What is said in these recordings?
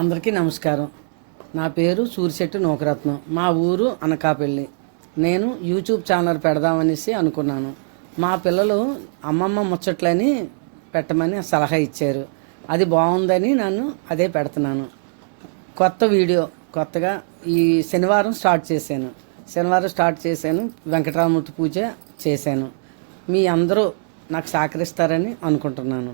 అందరికీ నమస్కారం. నా పేరు సూరిశెట్టి నూకరత్నం. మా ఊరు అనకాపల్లి. నేను యూట్యూబ్ ఛానల్ పెడదామనేసి అనుకున్నాను. మా పిల్లలు అమ్మమ్మ ముచ్చట్లని పెట్టమని సలహా ఇచ్చారు. అది బాగుందని నన్ను అదే పెడుతున్నాను. కొత్తగా ఈ శనివారం స్టార్ట్ చేశాను. వెంకటరామూర్తి పూజ చేశాను. మీ అందరూ నాకు సహకరిస్తారని అనుకుంటున్నాను.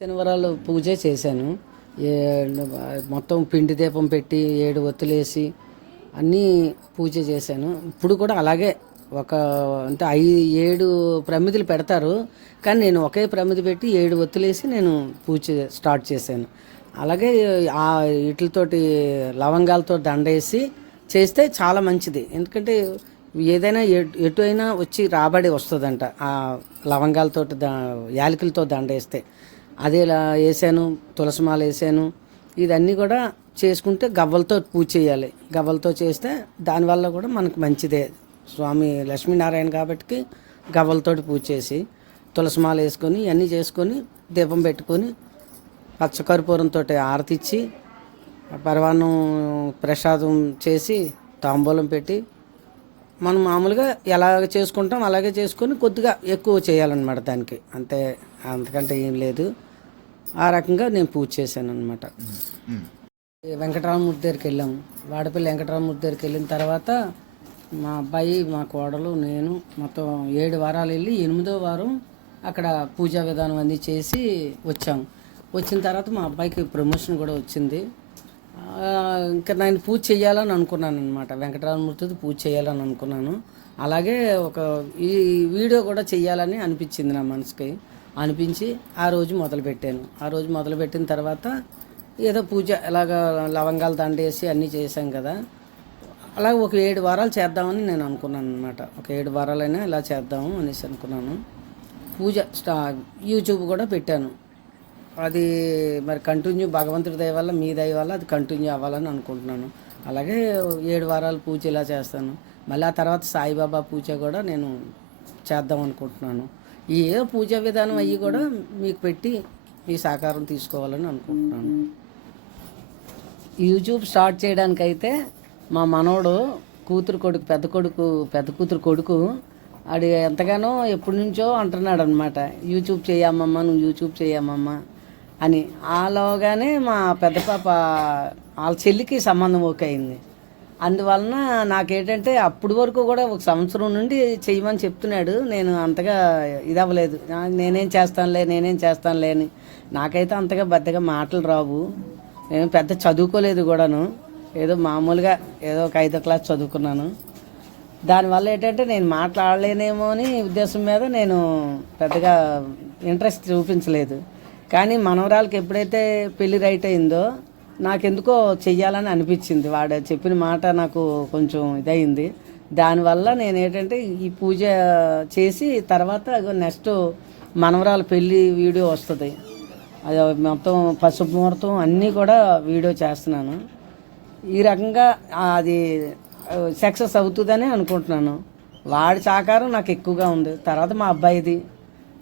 శనివారాలు పూజ చేశాను. మొత్తం పిండి దీపం పెట్టి 7 ఒత్తులేసి అన్నీ పూజ చేశాను. ఇప్పుడు కూడా అలాగే అంటే 7 ప్రమిదలు పెడతారు, కానీ నేను ఒకే ప్రమిది పెట్టి 7 ఒత్తులేసి నేను పూజ స్టార్ట్ చేశాను. అలాగే వీటితోటి లవంగాలతో దండేసి చేస్తే చాలా మంచిది. ఎందుకంటే ఏదైనా ఎటు అయినా వచ్చి రాబడి వస్తుందంట ఆ లవంగాలతో యాలకులతో దండేస్తే. అదే ఇలా వేసాను, తులసిమాల వేసాను. ఇదన్నీ కూడా చేసుకుంటే గవ్వలతో పూజ చేయాలి. గవ్వలతో చేస్తే దానివల్ల కూడా మనకు మంచిదే. స్వామి లక్ష్మీనారాయణ కాబట్టి గవ్వలతో పూజ చేసి తులసిమాల వేసుకొని ఇవన్నీ చేసుకొని దీపం పెట్టుకొని పచ్చకర్పూరంతో ఆరతిచ్చి పరవాన్నం ప్రసాదం చేసి తాంబూలం పెట్టి మనం మామూలుగా ఎలాగ చేసుకుంటాం అలాగే చేసుకొని కొద్దిగా ఎక్కువ చేయాలన్నమాట దానికి. అంతకంటే ఏం లేదు. ఆ రకంగా నేను పూజ చేశాను అనమాట. వెంకటరామూర్తి దగ్గరికి వెళ్ళాము. వాడపల్లి వెంకటరామూర్తి దగ్గరికి వెళ్ళిన తర్వాత మా అబ్బాయి, మా కోడలు, నేను మొత్తం 7 వారాలు వెళ్ళి 8వ వారం అక్కడ పూజా విధానం అన్నీ చేసి వచ్చాము. వచ్చిన తర్వాత మా అబ్బాయికి ప్రమోషన్ కూడా వచ్చింది. ఇంకా నేను పూజ చేయాలని అనుకున్నాను అనమాట. వెంకటరామూర్తిది పూజ చేయాలని అనుకున్నాను. అలాగే ఈ వీడియో కూడా చేయాలని అనిపించింది నా మనసుకి. అనిపించి ఆ రోజు మొదలుపెట్టాను. ఆ రోజు మొదలుపెట్టిన తర్వాత ఏదో పూజ ఎలాగ లవంగాలు దండేసి అన్నీ చేశాం కదా, అలాగే ఒక 7 వారాలు చేద్దామని నేను అనుకున్నాను అనమాట. ఒక 7 వారాలైనా ఇలా చేద్దాము అనేసి అనుకున్నాను. పూజ యూట్యూబ్ కూడా పెట్టాను. అది మరి కంటిన్యూ భగవంతుడి దయ వల్ల, మీ దయ వల్ల అది కంటిన్యూ అవ్వాలని అనుకుంటున్నాను. అలాగే 7 వారాలు పూజ ఇలా చేస్తాను. మళ్ళీ ఆ తర్వాత సాయిబాబా పూజ కూడా నేను చేద్దాం అనుకుంటున్నాను. ఏ పూజా విధానం అయ్యి కూడా మీకు పెట్టి మీ సహకారం తీసుకోవాలని అనుకుంటున్నాను. యూట్యూబ్ స్టార్ట్ చేయడానికైతే మా మనవడు పెద్ద కూతురు కొడుకు ఆడు ఎంతగానో ఎప్పటి నుంచో అంటున్నాడు అనమాట, యూట్యూబ్ చేయమ్మమ్మ, నువ్వు యూట్యూబ్ చేయమ్మమ్మ అని. ఆలోగానే మా పెద్ద పాప వాళ్ళ చెల్లికి సంబంధం ఓకే అయింది. అందువలన నాకేంటంటే అప్పటి వరకు కూడా 1 సంవత్సరం నుండి చేయమని చెప్తున్నాడు. నేను అంతగా ఇదవ్వలేదు. నేనేం చేస్తానులే అని. నాకైతే అంతగా పెద్దగా మాటలు రావు. నేను పెద్ద చదువుకోలేదు కూడాను. ఏదో మామూలుగా ఏదో ఒక 5వ క్లాస్ చదువుకున్నాను. దానివల్ల ఏంటంటే నేను మాట్లాడలేనేమో అని ఉద్దేశం మీద నేను పెద్దగా ఇంట్రెస్ట్ చూపించలేదు. కానీ మనవరాలకి ఎప్పుడైతే పెళ్ళి రైట్ అయిందో నాకెందుకో చెయ్యాలని అనిపించింది. వాడు చెప్పిన మాట నాకు కొంచెం ఇదయింది. దానివల్ల నేను ఏంటంటే ఈ పూజ చేసి తర్వాత నెక్స్ట్ మనవరాల పెళ్ళి వీడియో వస్తుంది. అది మొత్తం పసుపు ముహూర్తం అన్నీ కూడా వీడియో చేస్తున్నాను. ఈ రకంగా అది సక్సెస్ అవుతుందని అనుకుంటున్నాను. వాడి సహకారం నాకు ఎక్కువగా ఉంది. తర్వాత మా అబ్బాయిది.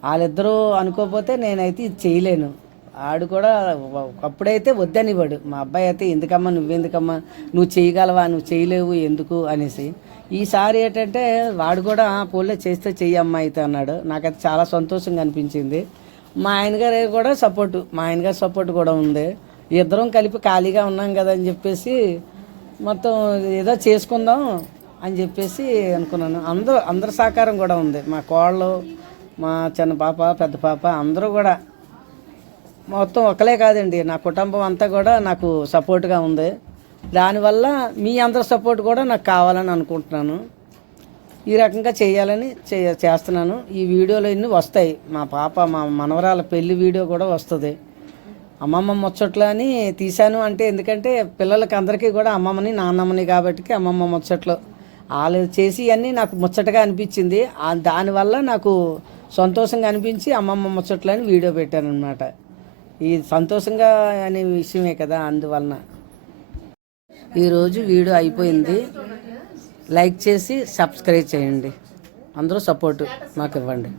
వాళ్ళిద్దరూ అనుకోకపోతే నేనైతే ఇది చేయలేను. ఆడు కూడా అప్పుడైతే వద్దనివాడు. మా అబ్బాయి అయితే ఎందుకమ్మా, నువ్వు చేయగలవా, నువ్వు చేయలేవు ఎందుకు అనేసి. ఈసారి ఏంటంటే వాడు కూడా పోలే చేస్తే చెయ్యమ్మా అయితే అన్నాడు. నాకైతే చాలా సంతోషంగా అనిపించింది. మా ఆయనగారు కూడా సపోర్ట్ కూడా ఉంది. ఇద్దరం కలిపి ఖాళీగా ఉన్నాం కదా అని చెప్పేసి మొత్తం ఏదో చేసుకుందాం అని చెప్పేసి అనుకున్నాను. అందరి సహకారం కూడా ఉంది. మా కోళ్ళు, మా చిన్న పాప, పెద్ద పాప అందరూ కూడా మొత్తం ఒకలే కాదండి, నా కుటుంబం అంతా కూడా నాకు సపోర్ట్గా ఉంది. దానివల్ల మీ అందరి సపోర్ట్ కూడా నాకు కావాలని అనుకుంటున్నాను. ఈ రకంగా చేయాలని చేస్తున్నాను. ఈ వీడియోలు ఇన్ని వస్తాయి. మా మనవరాల పెళ్లి వీడియో కూడా వస్తుంది. అమ్మమ్మ ముచ్చట్లు అని తీశాను అంటే ఎందుకంటే పిల్లలకి అందరికీ కూడా అమ్మమ్మని నాన్నమ్మని కాబట్టి అమ్మమ్మ ముచ్చట్లు వాళ్ళు చేసి అన్నీ నాకు ముచ్చటగా అనిపించింది. దానివల్ల నాకు సంతోషంగా అనిపించి అమ్మమ్మ ముచ్చట్లు అని వీడియో పెట్టాను అనమాట. ఈ సంతోషంగా అనే విషయమే కదా, అందువలన. ఈరోజు వీడియో అయిపోయింది. లైక్ చేసి సబ్స్క్రైబ్ చేయండి. అందరూ సపోర్టు మాకు ఇవ్వండి.